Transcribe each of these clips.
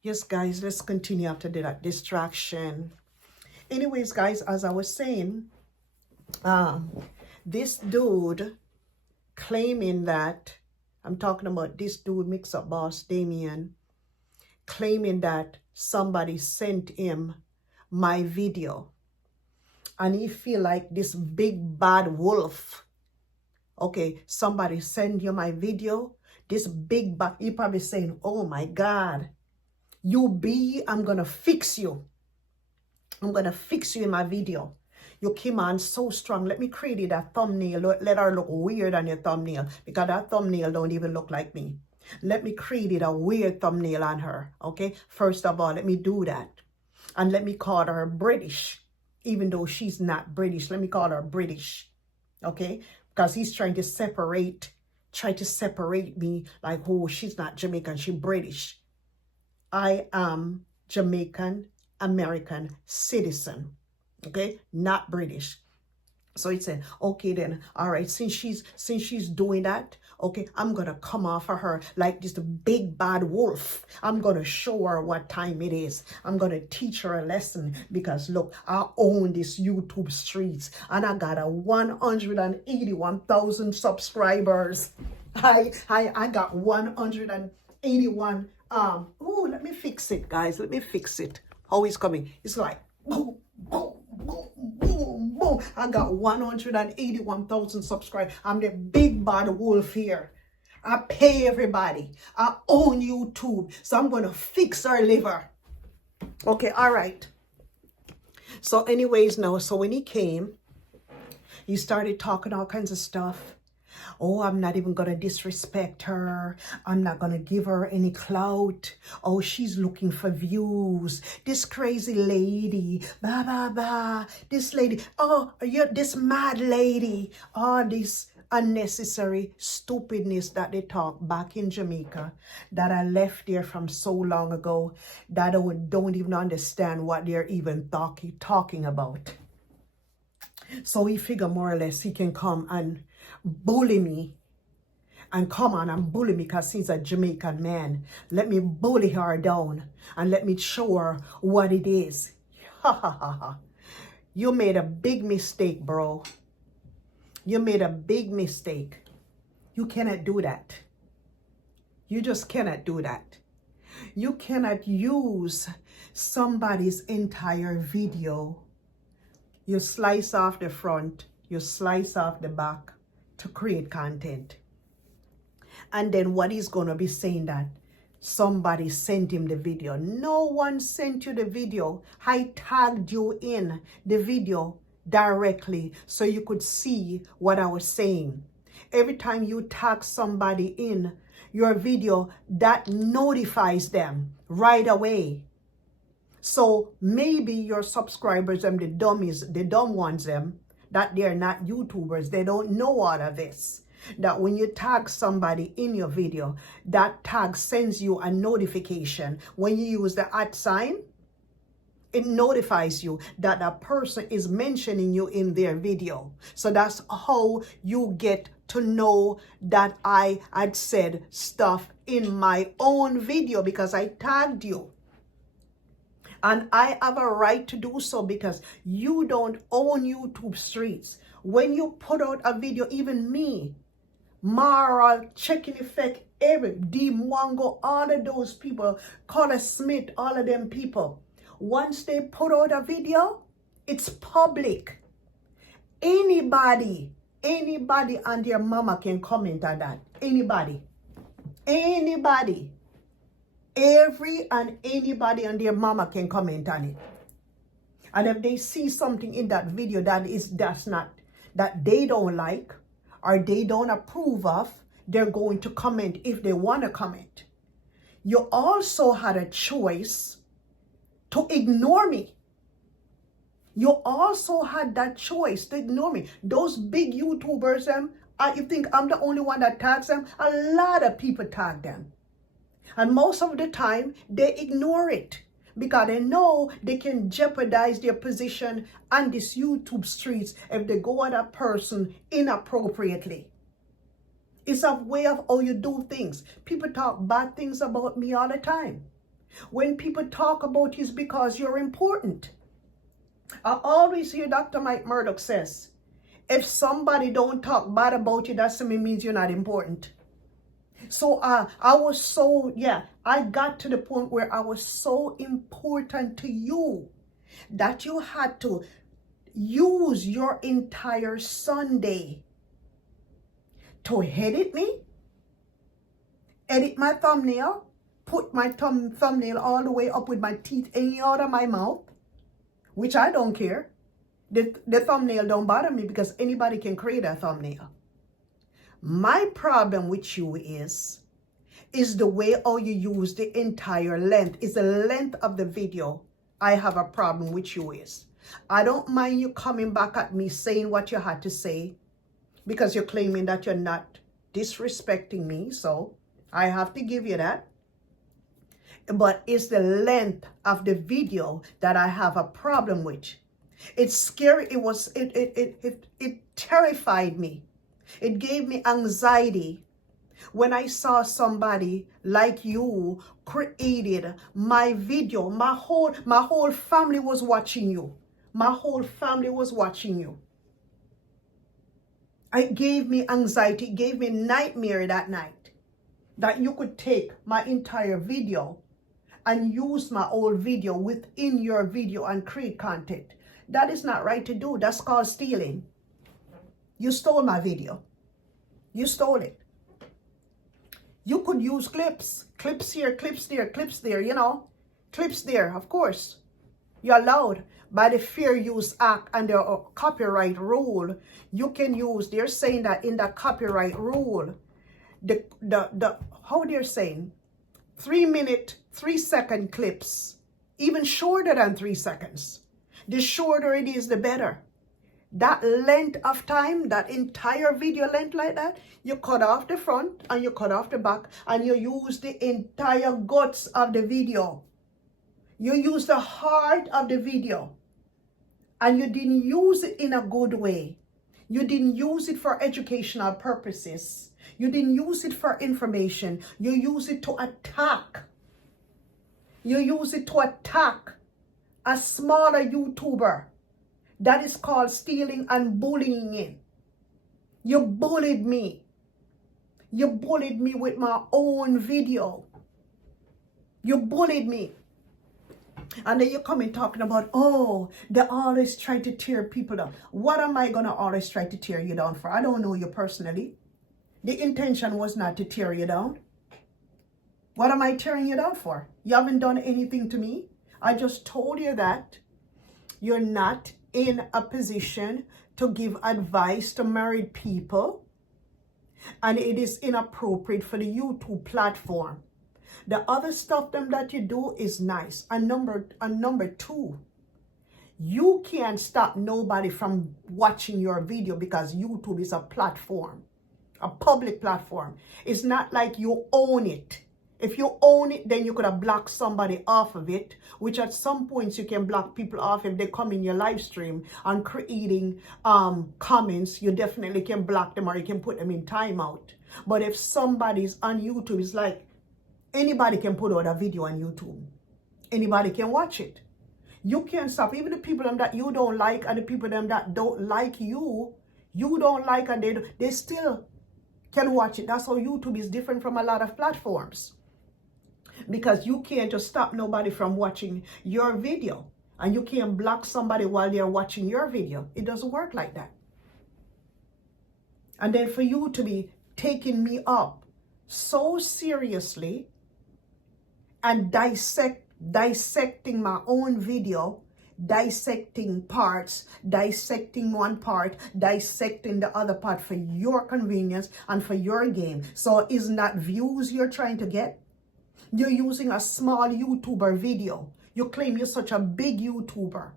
Yes, guys, let's continue after that distraction. Anyways, guys, as I was saying, um, this dude claiming that, I'm talking about this dude, Mix Up Boss Damien, claiming that somebody sent him my video. And he feel like this big bad wolf. Okay, somebody send you my video. This big bad, he probably saying, oh my God, I'm gonna fix you. I'm gonna fix you in my video. You came on so strong. Let me create that thumbnail. Let her look weird on your thumbnail because that thumbnail don't even look like me. Let me create a weird thumbnail on her. Okay. First of all, let me do that. And let me call her British. Even though she's not British. Let me call her British. Okay. Because he's trying to separate me like, oh, she's not Jamaican, she's British. I am Jamaican American citizen, okay, not British. So it said, okay then, all right, since she's doing that, okay, I'm gonna come off of her like this big bad wolf. I'm gonna show her what time it is. I'm gonna teach her a lesson because look, I own this YouTube streets and I got a 181,000 subscribers. I got 181. Oh, let me fix it, guys. Let me fix it. How it's coming? It's like boom, boom, boom, boom, boom. I got 181,000 subscribers. I'm the big bad wolf here. I pay everybody. I own YouTube. So I'm gonna fix her liver. Okay, all right. So anyways, now, so when he came, he started talking all kinds of stuff. Oh, I'm not even going to disrespect her. I'm not going to give her any clout. Oh, she's looking for views. This crazy lady. Bah, bah, bah. This lady. Oh, you're this mad lady. Oh, this unnecessary stupidness that they talk back in Jamaica that I left there from so long ago that I don't even understand what they're even talking about. So he figure more or less he can come and bully me and come on and bully me because he's a Jamaican man. Let me bully her down and let me show her what it is. Ha ha ha ha. You made a big mistake, bro. You made a big mistake. You cannot do that. You just cannot do that. You cannot use somebody's entire video. You slice off the front, you slice off the back to create content. And then what he's going to be saying that somebody sent him the video. No one sent you the video. I tagged you in the video directly so you could see what I was saying. Every time you tag somebody in your video, that notifies them right away. So maybe your subscribers and the dumb ones, that they're not YouTubers, they don't know all of this. That when you tag somebody in your video, that tag sends you a notification. When you use the @sign, it notifies you that a person is mentioning you in their video. So that's how you get to know that I had said stuff in my own video because I tagged you. And I have a right to do so because you don't own YouTube streets. When you put out a video, even me, Mara, Checking Effect, Eric, D. Mwango, all of those people, Carter Smith, all of them people, once they put out a video, it's public. Anybody and their mama can comment on that. Anybody. Anybody and their mama can comment on it. And if they see something in that video that they don't like or they don't approve of, they're going to comment if they want to comment. You also had a choice to ignore me. You also had that choice to ignore me. Those big YouTubers, you think I'm the only one that tags them? A lot of people tag them. And most of the time, they ignore it because they know they can jeopardize their position on this YouTube streets if they go at a person inappropriately. It's a way of how you do things. People talk bad things about me all the time. When people talk about you, it's because you're important. I always hear Dr. Mike Murdoch says, if somebody don't talk bad about you, that simply means you're not important. So I was so, I got to the point where I was so important to you that you had to use your entire Sunday to edit me, edit my thumbnail, put my thumbnail all the way up with my teeth hanging out of my mouth, which I don't care. The thumbnail don't bother me because anybody can create a thumbnail. My problem with you is the way how you use the entire length. Is the length of the video I have a problem with you is. I don't mind you coming back at me saying what you had to say because you're claiming that you're not disrespecting me. So I have to give you that. But it's the length of the video that I have a problem with. It's scary. It terrified me. It gave me anxiety when I saw somebody like you created my video. My whole family was watching you. My whole family was watching you. It gave me anxiety. It gave me nightmare that night that you could take my entire video and use my old video within your video and create content. That is not right to do. That's called stealing. You stole my video. You stole it. You could use clips. Clips here, clips there, clips there, you know. Clips there, of course. You're allowed by the Fair Use Act and the copyright rule. You can use, they're saying that in the copyright rule, how they're saying, 3 minute, 3 second clips, even shorter than 3 seconds. The shorter it is, the better. That length of time, that entire video length like that, you cut off the front and you cut off the back and you use the entire guts of the video. You use the heart of the video and you didn't use it in a good way. You didn't use it for educational purposes. You didn't use it for information. You use it to attack. You use it to attack a smaller YouTuber. That is called stealing and bullying in. You bullied me. You bullied me with my own video. You bullied me. And then you come in talking about, oh, they always try to tear people down. What am I going to always try to tear you down for? I don't know you personally. The intention was not to tear you down. What am I tearing you down for? You haven't done anything to me. I just told you that you're not in a position to give advice to married people, and it is inappropriate for the YouTube platform. The other stuff that you do is nice. And number two, you can't stop nobody from watching your video because YouTube is a platform, a public platform. It's not like you own it. If you own it, then you could have blocked somebody off of it, which at some points you can block people off if they come in your live stream and creating comments. You definitely can block them or you can put them in timeout. But if somebody's on YouTube, it's like anybody can put out a video on YouTube. Anybody can watch it. You can't stop. Even the people that you don't like and the people that don't like you don't like and they still can watch it. That's how YouTube is different from a lot of platforms. Because you can't just stop nobody from watching your video. And you can't block somebody while they're watching your video. It doesn't work like that. And then for you to be taking me up so seriously and dissecting my own video, dissecting parts, dissecting one part, dissecting the other part for your convenience and for your gain. So isn't that views you're trying to get? You're using a small YouTuber video. You claim you're such a big YouTuber.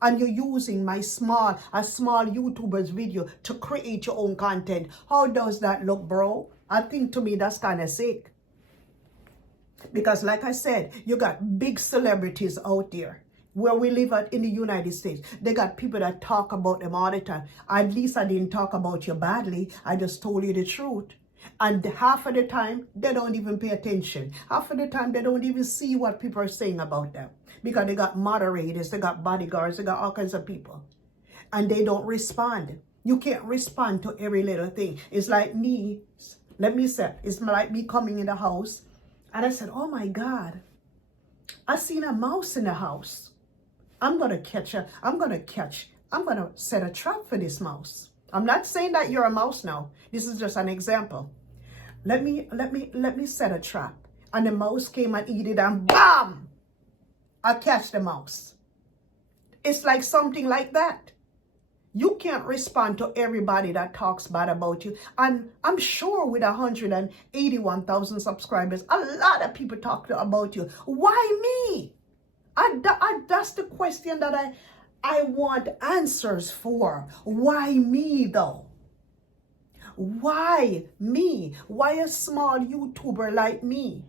And you're using a small YouTuber's video to create your own content. How does that look, bro? I think to me that's kind of sick. Because like I said, you got big celebrities out there. Where we live in the United States, they got people that talk about them all the time. At least I didn't talk about you badly. I just told you the truth. And half of the time, they don't even pay attention. Half of the time, they don't even see what people are saying about them. Because they got moderators, they got bodyguards, they got all kinds of people. And they don't respond. You can't respond to every little thing. It's like me, let me say, it's like me coming in the house. And I said, oh my God, I seen a mouse in the house. I'm going to set a trap for this mouse. I'm not saying that you're a mouse now. This is just an example. Let me set a trap. And the mouse came and eat it and BAM! I catch the mouse. It's like something like that. You can't respond to everybody that talks bad about you. And I'm sure with 181,000 subscribers, a lot of people talk about you. Why me? That's the question that I want answers for. Why me though? Why me? Why a small YouTuber like me?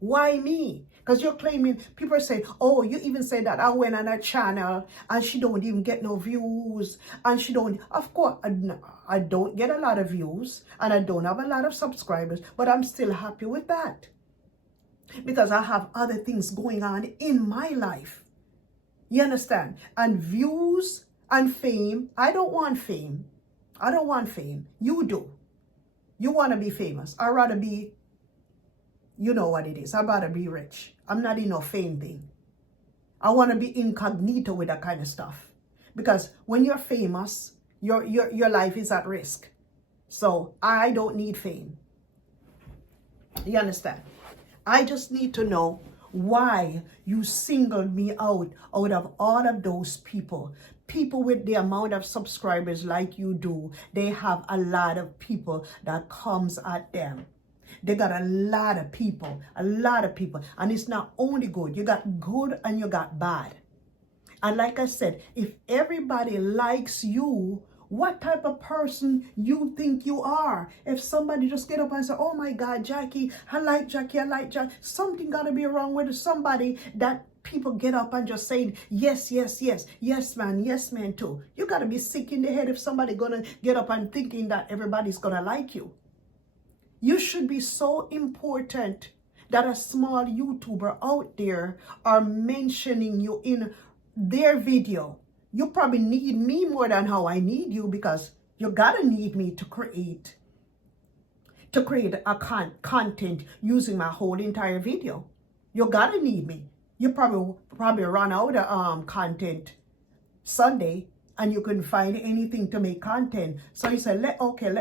Why me? Because you're claiming, people say, oh, you even say that I went on her channel and she don't even get no views. And she don't, of course, I don't get a lot of views and I don't have a lot of subscribers, but I'm still happy with that. Because I have other things going on in my life. You understand? And views and fame, I don't want fame. I don't want fame. You do. You want to be famous. I'd rather be, you know what it is. I'd rather be rich. I'm not in no fame thing. I want to be incognito with that kind of stuff. Because when you're famous, your life is at risk. So I don't need fame. You understand? I just need to know why you singled me out of all of those people. People with the amount of subscribers like you do, they have a lot of people that comes at them. They got a lot of people. And it's not only good. You got good and you got bad. And like I said, if everybody likes you, what type of person you think you are? If somebody just get up and say, oh my God, Jackie, I like Jackie. Something got to be wrong with somebody that people get up and just saying, yes, man too. You got to be sick in the head if somebody going to get up and thinking that everybody's going to like you. You should be so important that a small YouTuber out there are mentioning you in their video. You probably need me more than how I need you, because you gotta need me to create a content using my whole entire video. You gotta need me. You probably run out of content Sunday and you couldn't find anything to make content. So you said, let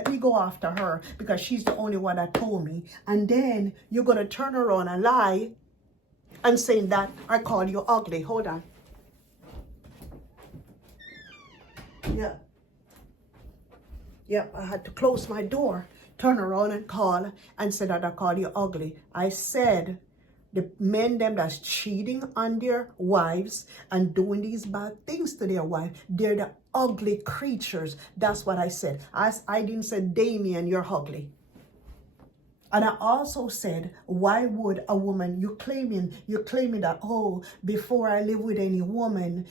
me go after her because she's the only one that told me. And then you're gonna turn around and lie and saying that I call you ugly. Hold on. Yep, I had to close my door, turn around and call and say that I call you ugly. I said the men them that's cheating on their wives and doing these bad things to their wife, they're the ugly creatures. That's what I said. I didn't say, Damien, you're ugly. And I also said, why would a woman, you're claiming that, oh, before I live with any woman,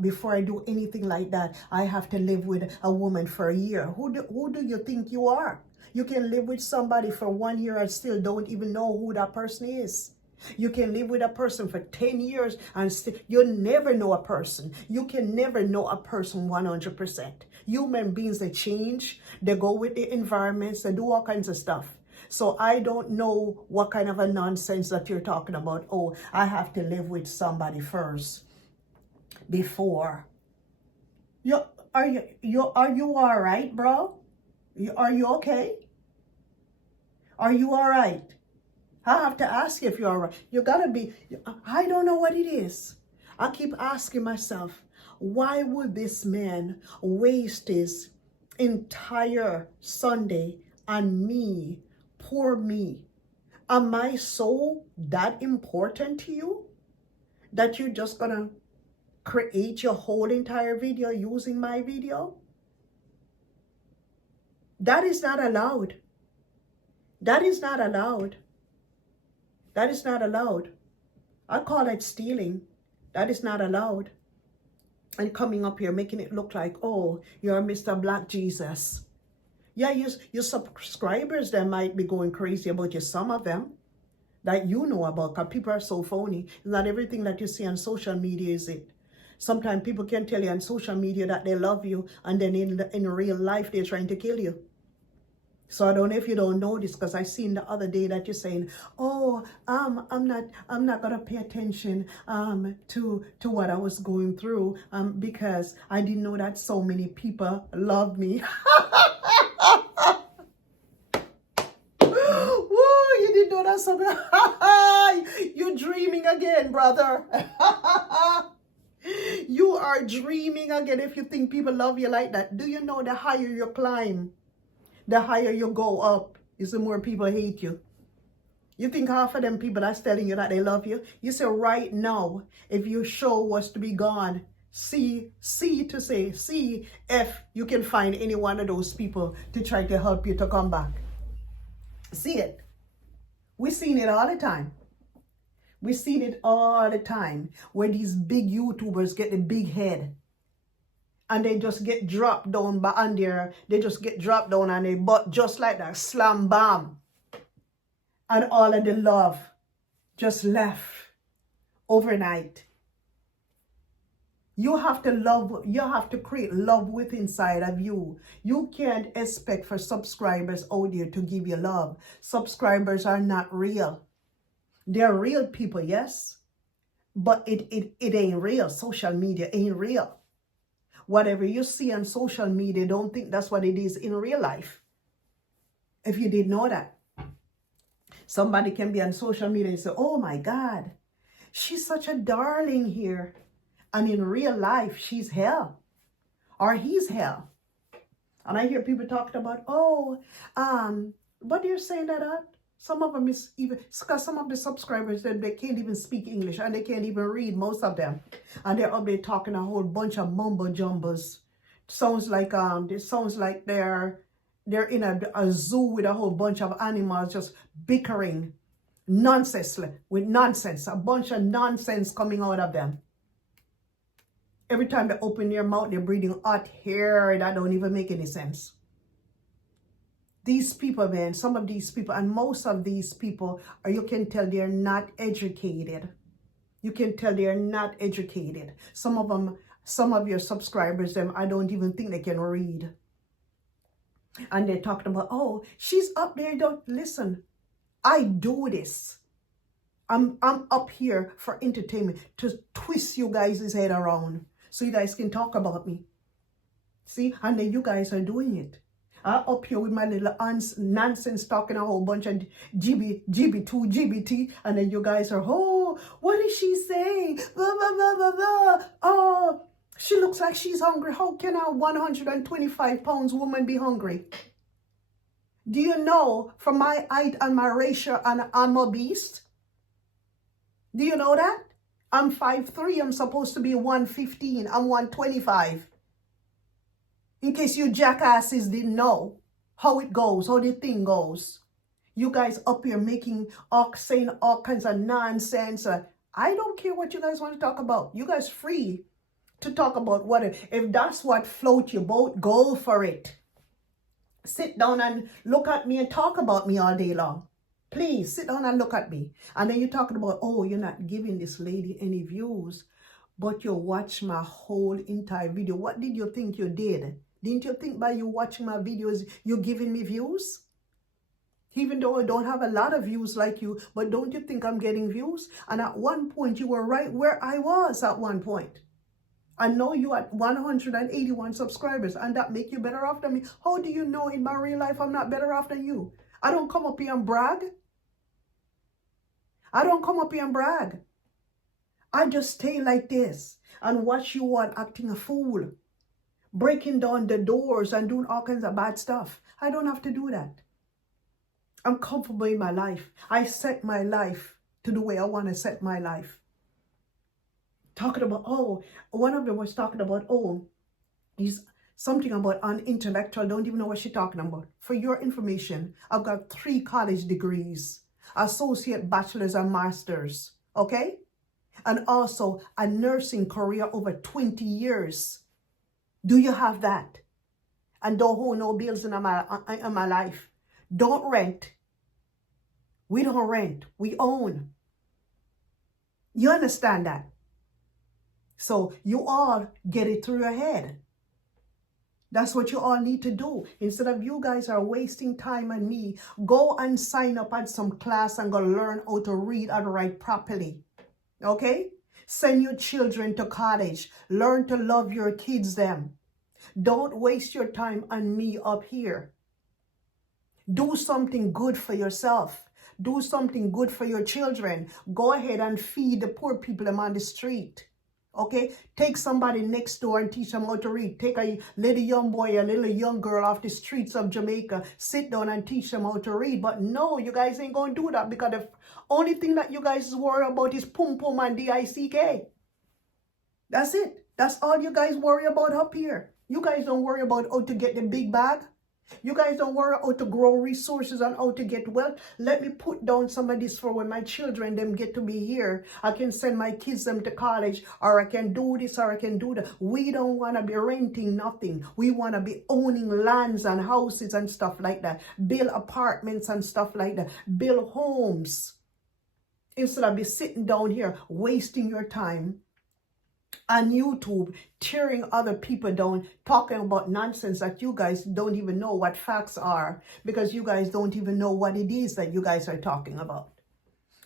before I do anything like that, I have to live with a woman for a year. Who do you think you are? You can live with somebody for 1 year and still don't even know who that person is. You can live with a person for 10 years and still, you never know a person. You can never know a person 100%. Human beings, they change, they go with the environments, they do all kinds of stuff. So I don't know what kind of a nonsense that you're talking about. Oh, I have to live with somebody first before. Are you all right, bro? Are you okay? Are you all right? I have to ask you if you're all right. You gotta be, I don't know what it is. I keep asking myself, why would this man waste his entire Sunday on me? Poor me. Am I so that important to you that you're just gonna create your whole entire video using my video? That is not allowed. That is not allowed. That is not allowed. I call it stealing. That is not allowed. And coming up here making it look like, oh, you're Mr. Black Jesus. Yeah, your subscribers, they might be going crazy about you, some of them that you know about, because people are so phony. Not everything that you see on social media is it. Sometimes people can tell you on social media that they love you, and then in real life, they're trying to kill you. So I don't know if you don't know this, because I seen the other day that you're saying, "Oh, I'm not gonna pay attention to what I was going through because I didn't know that so many people love me." Woo, you didn't know that so many. You're dreaming again, brother. You are dreaming again if you think people love you like that. Do you know the higher you climb, the higher you go up, is the more people hate you? You think half of them people that's telling you that they love you? You say right now, if your show was to be gone, see if you can find any one of those people to try to help you to come back. See it. We've seen it all the time. We've seen it all the time where these big YouTubers get the big head and they just get dropped down behind there. They just get dropped down on their butt just like that. Slam bam. And all of the love just left overnight. You have to love, you have to create love within inside of you. You can't expect for subscribers out there to give you love. Subscribers are not real. They're real people, yes, but it ain't real. Social media ain't real. Whatever you see on social media, don't think that's what it is in real life. If you didn't know that. Somebody can be on social media and say, "Oh my God, she's such a darling here." And in real life, she's hell. Or he's hell. And I hear people talking about, "Oh, but you're saying that some of them is even, because some of the subscribers, they can't even speak English and they can't even read, most of them. And they're up there talking a whole bunch of mumbo jumbos. Sounds like it sounds like they're in a zoo with a whole bunch of animals just bickering nonsense with nonsense, a bunch of nonsense coming out of them. Every time they open their mouth, they're breathing hot air that don't even make any sense. These people, man, some of these people, and most of these people, you can tell they're not educated. You can tell they're not educated. Some of them, some of your subscribers, them, I don't even think they can read. And they're talking about, "Oh, she's up there." Don't listen. I do this. I'm up here for entertainment, to twist you guys' head around so you guys can talk about me. See, and then you guys are doing it. I'm up here with my little nonsense talking a whole bunch of GB2, GBT, and then you guys are, "Oh, what is she saying? Blah, blah, blah, blah, blah. Oh, she looks like she's hungry. How can a 125 pounds woman be hungry?" Do you know from my height and my ratio, and I'm obese? Do you know that? I'm 5'3". I'm supposed to be 115. I'm 125. In case you jackasses didn't know how it goes, how the thing goes. You guys up here saying all kinds of nonsense. I don't care what you guys want to talk about. You guys free to talk about what. If that's what floats your boat, go for it. Sit down and look at me and talk about me all day long. Please sit down and look at me. And then you're talking about, "Oh, you're not giving this lady any views, but you watch my whole entire video." What did you think you did? Didn't you think by you watching my videos, you're giving me views? Even though I don't have a lot of views like you, but don't you think I'm getting views? And at one point, you were right where I was at one point. I know you at 181 subscribers, and that make you better off than me. How do you know in my real life I'm not better off than you? I don't come up here and brag. I don't come up here and brag. I just stay like this and watch you all acting a fool, breaking down the doors and doing all kinds of bad stuff. I don't have to do that. I'm comfortable in my life. I set my life to the way I want to set my life. Talking about, oh, one of them was talking about, oh, he's something about an intellectual. Don't even know what she's talking about. For your information, I've got 3 college degrees, associate, bachelor's, and master's. Okay? And also a nursing career over 20 years. Do you have that? and don't hold no bills in my life. Don't rent. We don't rent. We own. You understand that? So you all get it through your head. That's what you all need to do. Instead of you guys are wasting time on me, go and sign up at some class and go learn how to read and write properly. Okay? Send your children to college. Learn to love your kids them. Don't waste your time on me up here. Do something good for yourself. Do something good for your children. Go ahead and feed the poor people on the street. Okay? Take somebody next door and teach them how to read. Take a little young boy, a little young girl off the streets of Jamaica. Sit down and teach them how to read. But no, you guys ain't going to do that because the only thing that you guys worry about is pum pum and DICK. That's it. That's all you guys worry about up here. You guys don't worry about how to get the big bag. You guys don't worry how to grow resources and how to get wealth. Let me put down some of this for when my children them get to be here. I can send my kids them to college, or I can do this, or I can do that. We don't want to be renting nothing. We want to be owning lands and houses and stuff like that. Build apartments and stuff like that. Build homes. Instead of be sitting down here wasting your time on YouTube, tearing other people down, talking about nonsense that you guys don't even know what facts are, because you guys don't even know what it is that you guys are talking about.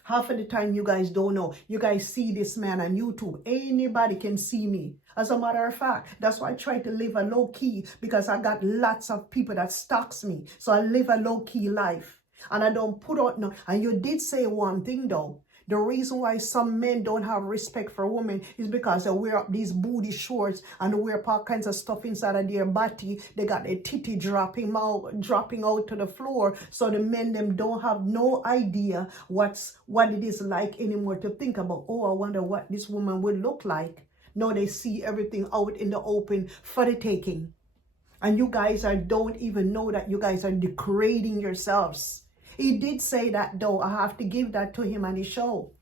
Half of the time you guys don't know. You guys see this man on YouTube. Anybody can see me. As a matter of fact, that's why I try to live a low key, because I got lots of people that stalks me. So I live a low key life and I don't put out no. And you did say one thing though. The reason why some men don't have respect for women is because they wear up these booty shorts and they wear all kinds of stuff inside of their body. They got their titty dropping out to the floor. So the men them don't have no idea what it is like anymore to think about. Oh, I wonder what this woman would look like. No, they see everything out in the open for the taking. And you guys don't even know that you guys are degrading yourselves. He did say that though. I have to give that to him on his show.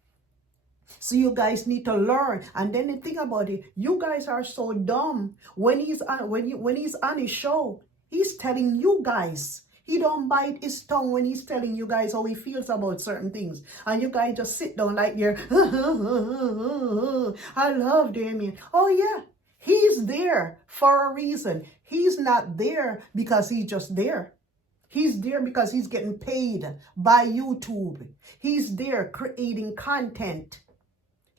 So you guys need to learn. And then the thing about it, you guys are so dumb. When he's on his show, he's telling you guys. He don't bite his tongue when he's telling you guys how he feels about certain things. And you guys just sit down like you're, I love Damien. Oh yeah, he's there for a reason. He's not there because he's just there. He's there because he's getting paid by YouTube. He's there creating content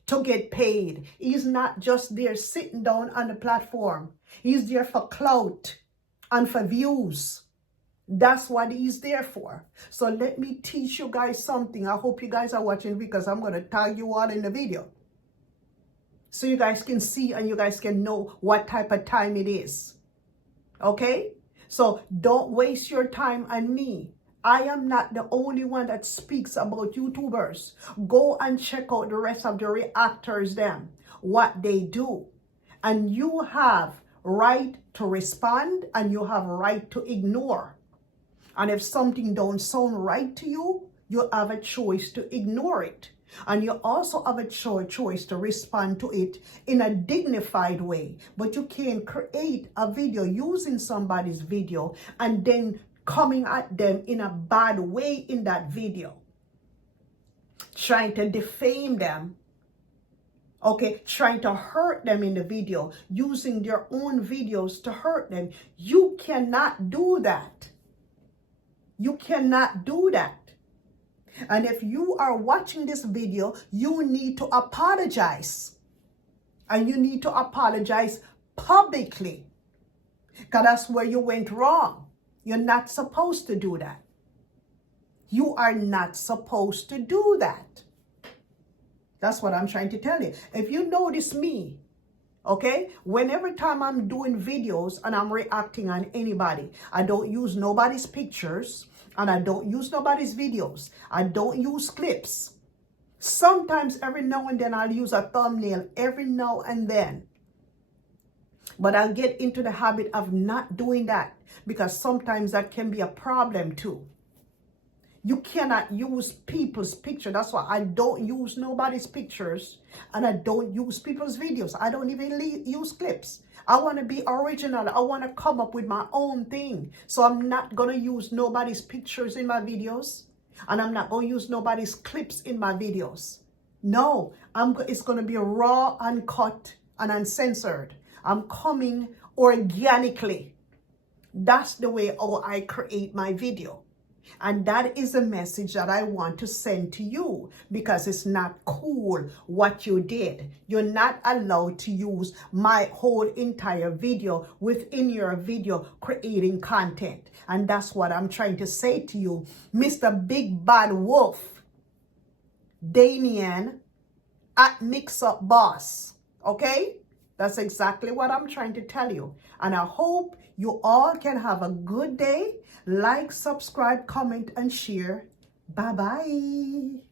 to get paid. He's not just there sitting down on the platform. He's there for clout and for views. That's what he's there for. So let me teach you guys something. I hope you guys are watching because I'm going to tag you all in the video. So you guys can see and you guys can know what type of time it is. Okay? So don't waste your time on me. I am not the only one that speaks about YouTubers. Go and check out the rest of the reactors them, what they do. And you have right to respond and you have right to ignore. And if something don't sound right to you, you have a choice to ignore it. And you also have a choice to respond to it in a dignified way. But you can create a video using somebody's video and then coming at them in a bad way in that video. Trying to defame them. Okay, trying to hurt them in the video. Using their own videos to hurt them. You cannot do that. You cannot do that. And if you are watching this video, you need to apologize. And you need to apologize publicly. Because that's where you went wrong. You're not supposed to do that. You are not supposed to do that. That's what I'm trying to tell you. If you notice me, okay, whenever time I'm doing videos and I'm reacting on anybody, I don't use nobody's pictures. And I don't use nobody's videos. I don't use clips. Sometimes every now and then I'll use a thumbnail every now and then. But I'll get into the habit of not doing that because sometimes that can be a problem too. You cannot use people's picture. That's why I don't use nobody's pictures, and I don't use people's videos. I don't even use clips. I want to be original. I want to come up with my own thing. So I'm not going to use nobody's pictures in my videos, and I'm not going to use nobody's clips in my videos. No, it's going to be raw, uncut, and uncensored. I'm coming organically. That's the way how I create my video. And that is a message that I want to send to you, because it's not cool what you did. You're not allowed to use my whole entire video within your video creating content. And that's what I'm trying to say to you, Mr. Big Bad Wolf, Damien at Mix Up Boss. Okay? That's exactly what I'm trying to tell you. And I hope you all can have a good day. Like, subscribe, comment, and share. Bye-bye.